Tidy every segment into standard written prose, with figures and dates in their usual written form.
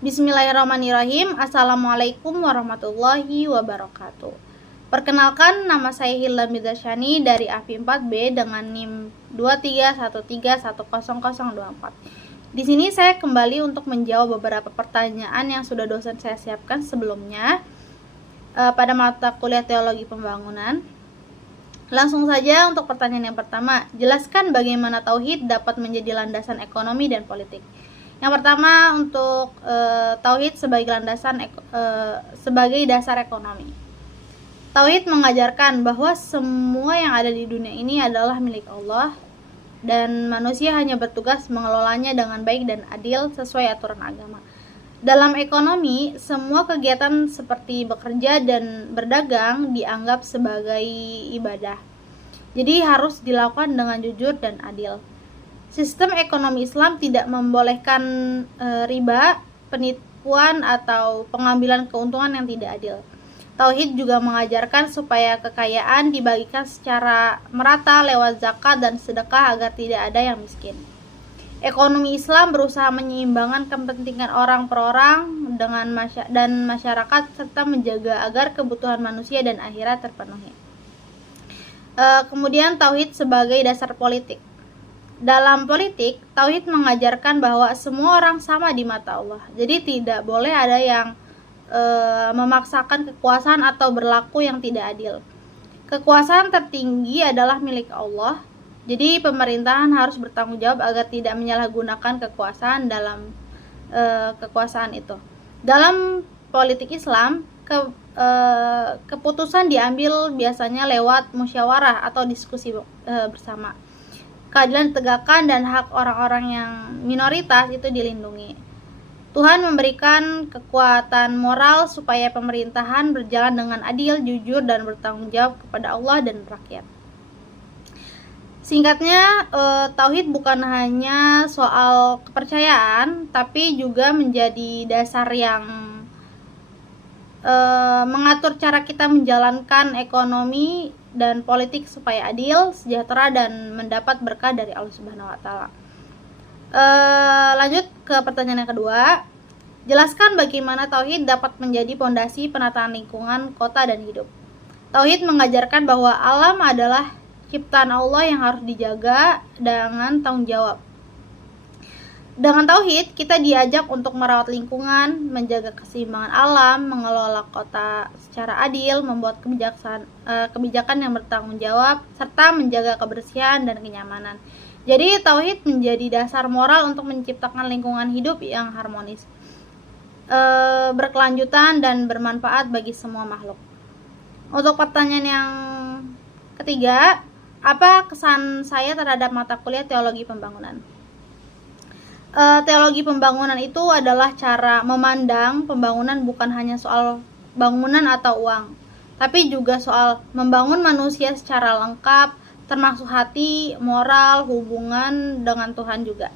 Bismillahirrahmanirrahim. Assalamualaikum warahmatullahi wabarakatuh. Perkenalkan, nama saya Hilda Midasyani dari AFI 4B dengan NIM 2313100024. Di sini saya kembali untuk menjawab beberapa pertanyaan yang sudah dosen saya siapkan sebelumnya pada mata kuliah Teologi Pembangunan. Langsung saja untuk pertanyaan yang pertama, jelaskan bagaimana tauhid dapat menjadi landasan ekonomi dan politik. Yang pertama untuk tauhid sebagai sebagai dasar ekonomi. Tauhid mengajarkan bahwa semua yang ada di dunia ini adalah milik Allah dan manusia hanya bertugas mengelolanya dengan baik dan adil sesuai aturan agama. Dalam ekonomi, semua kegiatan seperti bekerja dan berdagang dianggap sebagai ibadah. Jadi harus dilakukan dengan jujur dan adil. Sistem ekonomi Islam tidak membolehkan riba, penipuan, atau pengambilan keuntungan yang tidak adil. Tauhid juga mengajarkan supaya kekayaan dibagikan secara merata lewat zakat dan sedekah agar tidak ada yang miskin. Ekonomi Islam berusaha menyeimbangkan kepentingan orang per orang dan masyarakat serta menjaga agar kebutuhan manusia dan akhirat terpenuhi. Kemudian tauhid sebagai dasar politik. Dalam politik, tauhid mengajarkan bahwa semua orang sama di mata Allah. Jadi tidak boleh ada yang memaksakan kekuasaan atau berlaku yang tidak adil. Kekuasaan tertinggi adalah milik Allah. Jadi pemerintahan harus bertanggung jawab agar tidak menyalahgunakan kekuasaan dalam kekuasaan itu. Dalam politik Islam, keputusan diambil biasanya lewat musyawarah atau diskusi bersama. Keadilan ditegakkan dan hak orang-orang yang minoritas itu dilindungi. Tuhan memberikan kekuatan moral supaya pemerintahan berjalan dengan adil, jujur, dan bertanggung jawab kepada Allah dan rakyat. Singkatnya, tauhid bukan hanya soal kepercayaan, tapi juga menjadi dasar yang mengatur cara kita menjalankan ekonomi dan politik supaya adil, sejahtera, dan mendapat berkah dari Allah Subhanahu wa Ta'ala. Lanjut ke pertanyaan yang kedua. Jelaskan bagaimana tauhid dapat menjadi pondasi penataan lingkungan, kota, dan hidup. Tauhid mengajarkan bahwa alam adalah ciptaan Allah yang harus dijaga dengan tanggung jawab. Dengan tauhid, kita diajak untuk merawat lingkungan, menjaga keseimbangan alam, mengelola kota secara adil, membuat kebijakan yang bertanggung jawab, serta menjaga kebersihan dan kenyamanan. Jadi, tauhid menjadi dasar moral untuk menciptakan lingkungan hidup yang harmonis, berkelanjutan, dan bermanfaat bagi semua makhluk. Untuk pertanyaan yang ketiga, apa kesan saya terhadap mata kuliah Teologi Pembangunan? Teologi pembangunan itu adalah cara memandang pembangunan bukan hanya soal bangunan atau uang, tapi juga soal membangun manusia secara lengkap, termasuk hati, moral, hubungan dengan Tuhan juga.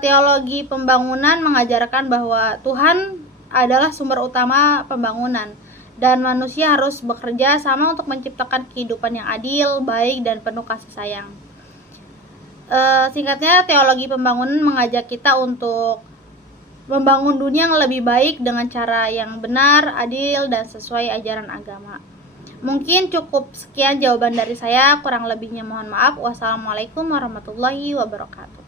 Teologi pembangunan mengajarkan bahwa Tuhan adalah sumber utama pembangunan dan manusia harus bekerja sama untuk menciptakan kehidupan yang adil, baik, dan penuh kasih sayang. Singkatnya, teologi pembangunan mengajak kita untuk membangun dunia yang lebih baik dengan cara yang benar, adil, dan sesuai ajaran agama. Mungkin cukup sekian jawaban dari saya, kurang lebihnya mohon maaf. Wassalamualaikum warahmatullahi wabarakatuh.